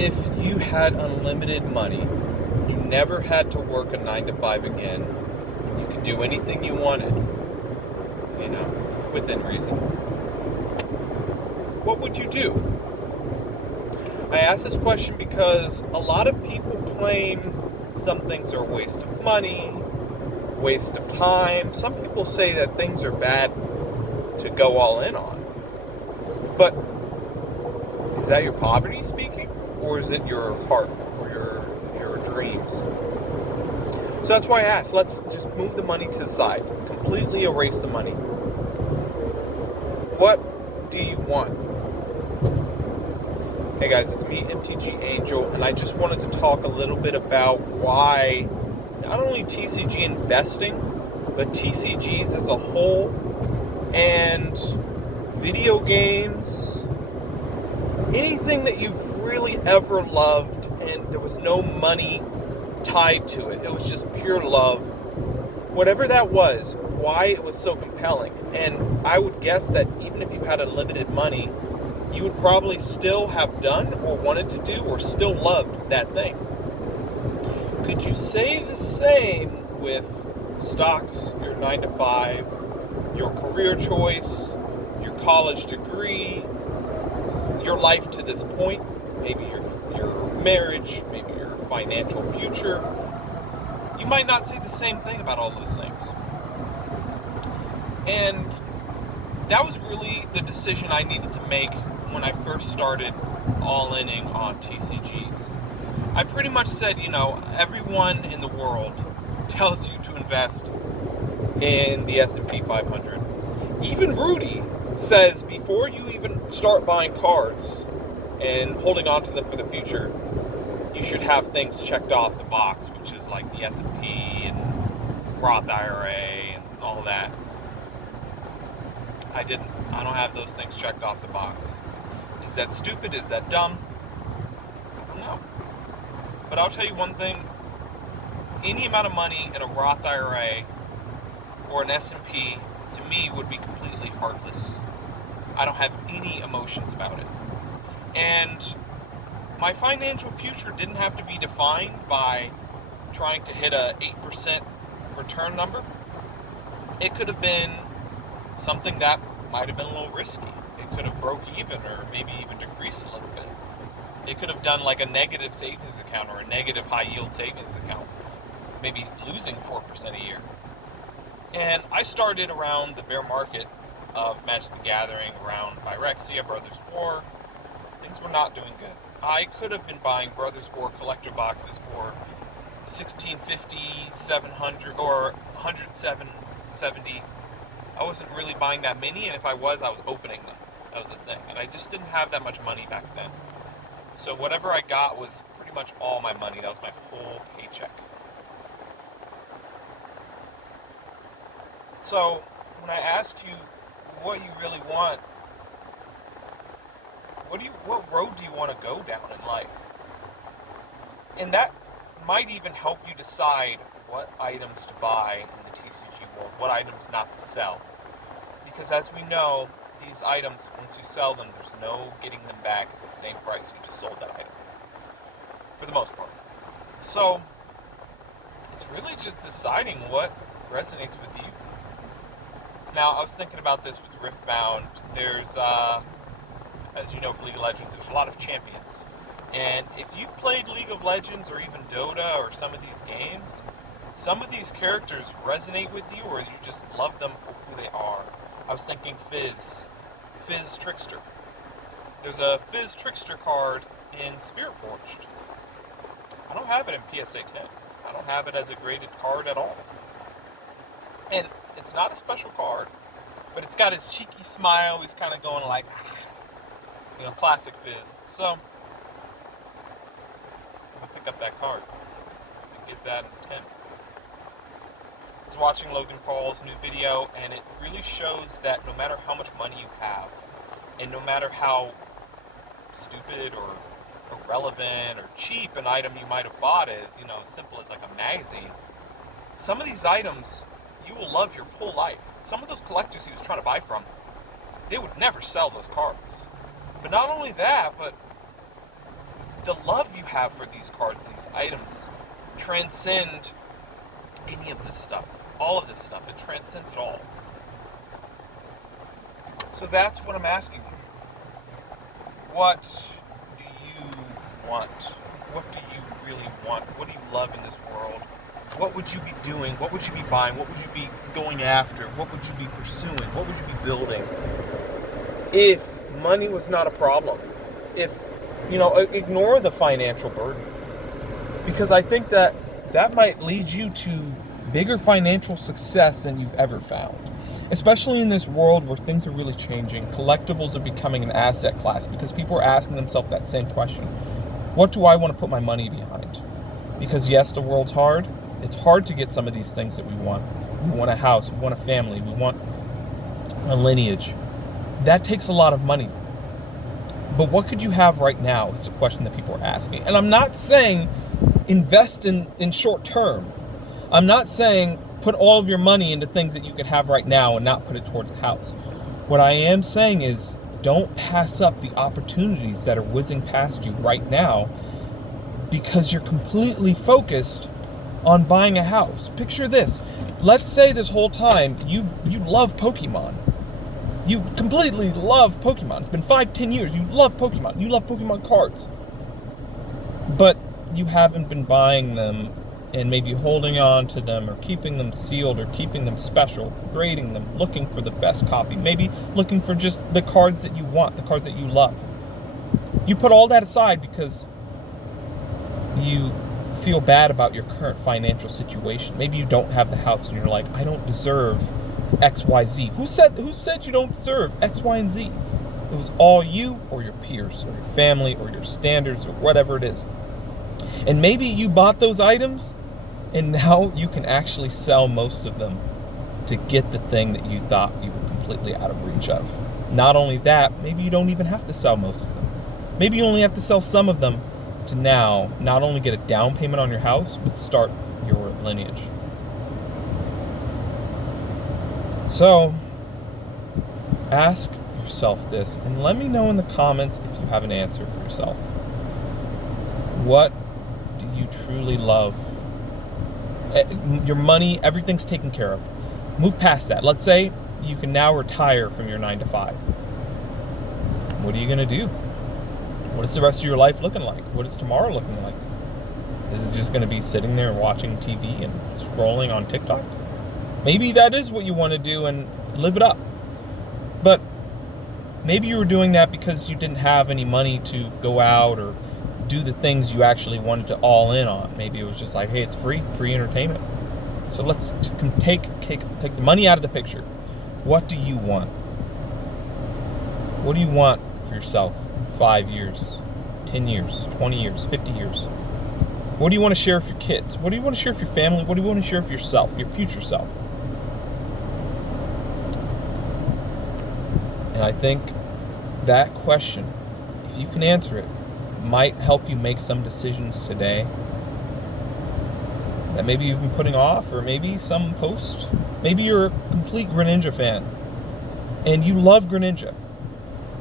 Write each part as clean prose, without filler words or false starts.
if you had unlimited money, you never had to work a 9 to 5 again, and you could do anything you wanted, within reason, what would you do? I ask this question because a lot of people claim some things are a waste of money, waste of time. Some people say that things are bad to go all in on. But is that your poverty speaking? Or is it your heart or your dreams? So that's why I asked, let's just move the money to the side. Completely erase the money. What do you want? Hey guys, it's me, MTG Angel, and I just wanted to talk a little bit about why not only TCG investing, but TCGs as a whole, and video games, anything that you've really ever loved and there was no money tied to it. It was just pure love. Whatever that was, why it was so compelling. And I would guess that even if you had unlimited money, you would probably still have done or wanted to do or still loved that thing. Could you say the same with stocks, your 9 to 5, your career choice, your college degree, your life to this point, maybe your marriage, maybe your financial future? You might not say the same thing about all those things. And that was really the decision I needed to make when I first started all-inning on TCGs. I pretty much said, everyone in the world tells you to invest in the S&P 500. Even Rudy says before you even start buying cards and holding on to them for the future, you should have things checked off the box, which is like the S&P and Roth IRA and all that. I don't have those things checked off the box. Is that stupid? Is that dumb? I don't know. But I'll tell you one thing. Any amount of money in a Roth IRA or an S&P, to me, would be completely heartless. I don't have any emotions about it. And my financial future didn't have to be defined by trying to hit a 8% return number. It could have been something that might have been a little risky. It could have broke even or maybe even decreased a little bit. It could have done like a negative savings account or a negative high yield savings account, maybe losing 4% a year. And I started around the bear market of Magic the Gathering, around Phyrexia, Brothers War. Things were not doing good. I could have been buying Brothers War collector boxes for $16.50, $700, or $107.70. I wasn't really buying that many, and if I was opening them. That was the thing. And I just didn't have that much money back then. So whatever I got was pretty much all my money. That was my whole paycheck. So when I ask you what you really want, what road do you want to go down in life? And that might even help you decide what items to buy in the TCG world, what items not to sell. Because as we know, these items, once you sell them, there's no getting them back at the same price you just sold that item, for the most part. So it's really just deciding what resonates with you. Now, I was thinking about this with Riftbound. There's, as you know, for League of Legends, there's a lot of champions. And if you've played League of Legends or even Dota or some of these games, some of these characters resonate with you or you just love them for who they are. I was thinking Fizz Trickster. There's a Fizz Trickster card in Spirit Forged. I don't have it in PSA 10. I don't have it as a graded card at all. And it's not a special card, but it's got his cheeky smile. He's kind of going like, classic Fizz. So, I'm going to pick up that card and get that in 10. I was watching Logan Paul's new video, and it really shows that no matter how much money you have, and no matter how stupid or irrelevant or cheap an item you might have bought is, as simple as like a magazine, some of these items you will love your whole life. Some of those collectors he was trying to buy from, they would never sell those cards. But not only that, but the love you have for these cards and these items transcend any of this stuff. All of this stuff. It transcends it all. So that's what I'm asking you. What do you want? What do you really want? What do you love in this world? What would you be doing? What would you be buying? What would you be going after? What would you be pursuing? What would you be building? If money was not a problem. If, ignore the financial burden. Because I think that might lead you to bigger financial success than you've ever found. Especially in this world where things are really changing. Collectibles are becoming an asset class because people are asking themselves that same question. What do I want to put my money behind? Because yes, the world's hard. It's hard to get some of these things that we want. We want a house, we want a family, we want a lineage. That takes a lot of money. But what could you have right now is the question that people are asking. And I'm not saying invest in short term. I'm not saying put all of your money into things that you could have right now and not put it towards a house. What I am saying is don't pass up the opportunities that are whizzing past you right now because you're completely focused on buying a house. Picture this. Let's say this whole time you love Pokemon. You completely love Pokemon. It's been 5-10 years. You love Pokemon. You love Pokemon cards. But you haven't been buying them and maybe holding on to them or keeping them sealed or keeping them special, grading them, looking for the best copy, maybe looking for just the cards that you want, the cards that you love. You put all that aside because you feel bad about your current financial situation. Maybe you don't have the house and you're like, I don't deserve X, Y, Z. Who said you don't deserve X, Y, and Z? It was all you or your peers or your family or your standards or whatever it is. And maybe you bought those items and now you can actually sell most of them to get the thing that you thought you were completely out of reach of. Not only that, maybe you don't even have to sell most of them. Maybe you only have to sell some of them to now not only get a down payment on your house, but start your lineage. So, ask yourself this, and let me know in the comments if you have an answer for yourself. What do you truly love? Your money, everything's taken care of. Move past that. Let's say you can now retire from your 9-to-5. What are you going to do? What is the rest of your life looking like? What is tomorrow looking like? Is it just going to be sitting there watching TV and scrolling on TikTok? Maybe that is what you want to do and live it up. But maybe you were doing that because you didn't have any money to go out or do the things you actually wanted to all in on. Maybe it was just like, hey, it's free entertainment. So let's take the money out of the picture. What do you want? What do you want for yourself in 5 years, 10 years, 20 years, 50 years? What do you want to share with your kids? What do you want to share with your family? What do you want to share with yourself, your future self? And I think that question, if you can answer it, might help you make some decisions today that maybe you've been putting off, or maybe some post. Maybe you're a complete Greninja fan and you love Greninja,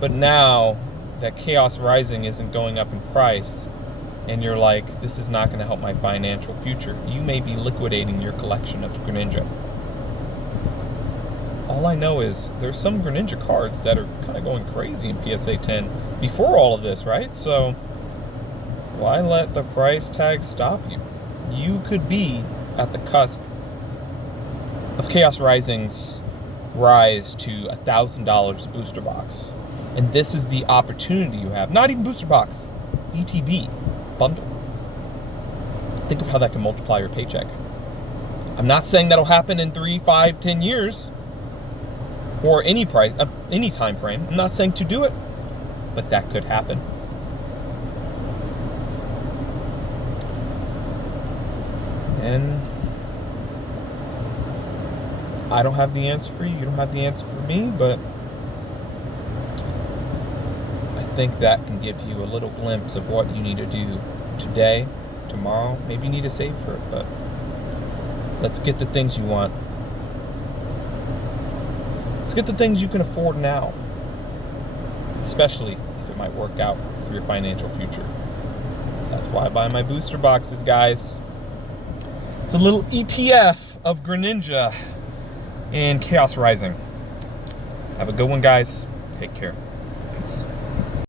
but now that Chaos Rising isn't going up in price and you're like, this is not going to help my financial future, you may be liquidating your collection of Greninja. All I know is there's some Greninja cards that are kind of going crazy in PSA 10 before all of this, right? So why let the price tag stop you? You could be at the cusp of Chaos Rising's rise to $1,000 booster box. And this is the opportunity you have. Not even booster box, ETB bundle. Think of how that can multiply your paycheck. I'm not saying that'll happen in 3, 5, 10 years. Or any time frame. I'm not saying to do it, but that could happen. And I don't have the answer for you. You don't have the answer for me, but I think that can give you a little glimpse of what you need to do today, tomorrow. Maybe you need to save for it, but let's get the things you want. Let's get the things you can afford now, especially if it might work out for your financial future. That's why I buy my booster boxes, guys. It's a little ETF of Greninja and Chaos Rising. Have a good one, guys. Take care. Peace.